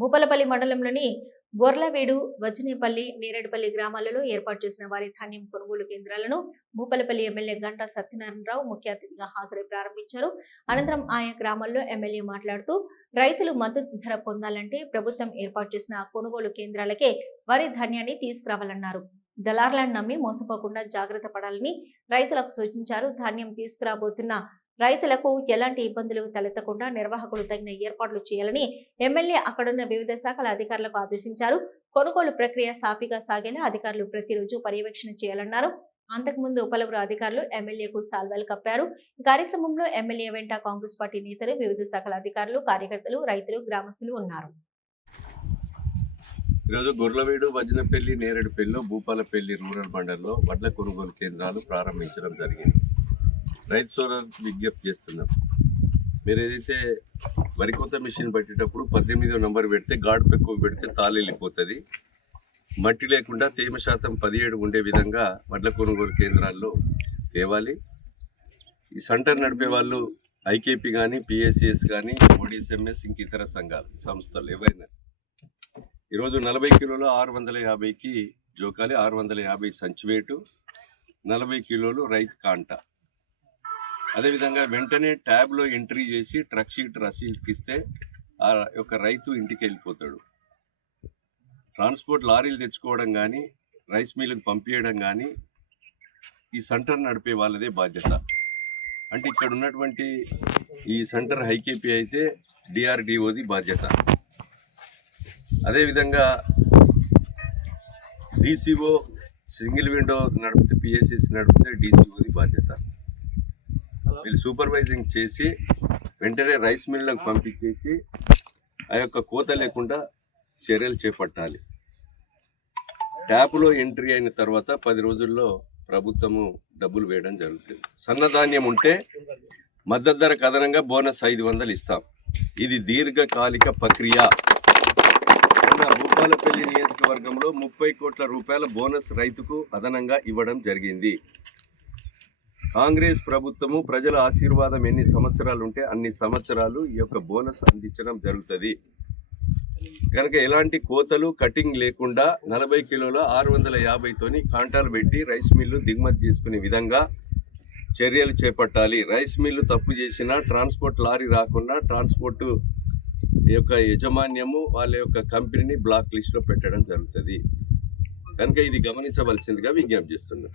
భూపాలపల్లి మండలంలోని గొర్లవేడు, వజ్నేపల్లి, నేరేడుపల్లి గ్రామాలలో ఏర్పాటు చేసిన వరి ధాన్యం కొనుగోలు కేంద్రాలను భూపాలపల్లి ఎమ్మెల్యే గంటా సత్యనారాయణరావు ముఖ్య అతిథిగా హాజరై ప్రారంభించారు. అనంతరం ఆయా గ్రామాల్లో ఎమ్మెల్యే మాట్లాడుతూ రైతులు మద్దతు ధర పొందాలంటే ప్రభుత్వం ఏర్పాటు చేసిన కొనుగోలు కేంద్రాలకే వరి ధాన్యాన్ని తీసుకురావాలన్నారు. దళార్లను నమ్మి మోసపోకుండా జాగ్రత్త పడాలని రైతులకు సూచించారు. ధాన్యం తీసుకురాబోతున్న రైతులకు ఎలాంటి ఇబ్బందులు తలెత్తకుండా నిర్వాహకులు తగిన ఏర్పాట్లు చేయాలని ఎమ్మెల్యే అక్కడున్న వివిధ శాఖల అధికారులకు ఆదేశించారు. కొనుగోలు ప్రక్రియ సాఫీగా సాగేలా అధికారులు ప్రతిరోజు పర్యవేక్షణ చేయాలన్నారు. అంతకుముందు పలువురు అధికారులు ఎమ్మెల్యేకు సాల్వాలు కప్పారు. ఈ కార్యక్రమంలో ఎమ్మెల్యే వెంట కాంగ్రెస్ పార్టీ నేతలు, వివిధ శాఖల అధికారులు, కార్యకర్తలు, రైతులు, గ్రామస్తులు ఉన్నారు. ఈరోజు గొర్లవేడు, వజ్నపల్లి, నేరేడుపల్లిలో భూపాలపల్లి రూరల్ మండలంలో వడ్ల కొనుగోలు కేంద్రాలు ప్రారంభించడం జరిగింది. రైతు సోదరులకు విజ్ఞప్తి చేస్తున్నాం. మీరు ఏదైతే వరికోత మిషన్ పట్టేటప్పుడు 18వ నంబర్ పెడితే గాడుపు ఎక్కువ పెడితే తాళి వెళ్ళిపోతుంది. మట్టి లేకుండా తేమ శాతం 17 ఉండే విధంగా వడ్ల కొనుగోలు కేంద్రాల్లో తేవాలి. ఈ సెంటర్ నడిపే వాళ్ళు ఐకేపీ కానీ, పిఎస్సిఎస్ కానీ, ఓడిఎస్ఎంఎస్, ఇంక ఇతర సంస్థలు ఎవరైనా ఈరోజు 40 కిలోలు 650కి జోకాలి, 650 సంచివేటు, 40 కిలోలు రైతు కాంట. అదేవిధంగా వెంటనే ట్యాబ్లో ఎంట్రీ చేసి ట్రక్ షీట్ రసీదుకిస్తే ఆ యొక్క రైతు ఇంటికి వెళ్ళిపోతాడు. ట్రాన్స్పోర్ట్ లారీలు తెచ్చుకోవడం కానీ, రైస్ మిల్లుకు పంపించడం కానీ ఈ సెంటర్ నడిపే వాళ్ళదే బాధ్యత. అంటే ఇక్కడ ఉన్నటువంటి ఈ సెంటర్ హైకేపీ అయితే డిఆర్డిఓది బాధ్యత. అదేవిధంగా డీసీఓ సింగిల్ విండో నడిపితే, పిఎస్సిస్ నడిపితే డీసీఓది బాధ్యత. వీళ్ళు సూపర్వైజింగ్ చేసి వెంటనే రైస్ మిల్లకు పంపించేసి ఆ యొక్క కోత లేకుండా చర్యలు చేపట్టాలి. ట్యాప్లో ఎంట్రీ అయిన తర్వాత 10 రోజుల్లో ప్రభుత్వము డబ్బులు వేయడం జరుగుతుంది. సన్నధాన్యం ఉంటే మద్దతు ధరకు అదనంగా బోనస్ 500 ఇస్తాం. ఇది దీర్ఘకాలిక ప్రక్రియ. భూపాలపల్లి నియోజకవర్గంలో 30 కోట్ల రూపాయల బోనస్ రైతుకు అదనంగా ఇవ్వడం జరిగింది. కాంగ్రెస్ ప్రభుత్వము ప్రజల ఆశీర్వాదం ఎన్ని సంవత్సరాలు ఉంటే అన్ని సంవత్సరాలు ఈ యొక్క బోనస్ అందించడం జరుగుతుంది. కనుక ఎలాంటి కోతలు, కటింగ్ లేకుండా 40 కిలోల 650తోని కాంటాలు పెట్టి రైస్ మిల్లు దిగుమతి చేసుకునే విధంగా చర్యలు చేపట్టాలి. రైస్ మిల్లు తప్పు చేసినా ట్రాన్స్పోర్ట్ లారీ రాకుండా ట్రాన్స్పోర్టు యొక్క యజమాన్యము వాళ్ళ యొక్క కంపెనీని బ్లాక్ లిస్ట్లో పెట్టడం జరుగుతుంది. కనుక ఇది గమనించవలసిందిగా విజ్ఞప్తి చేస్తున్నాను.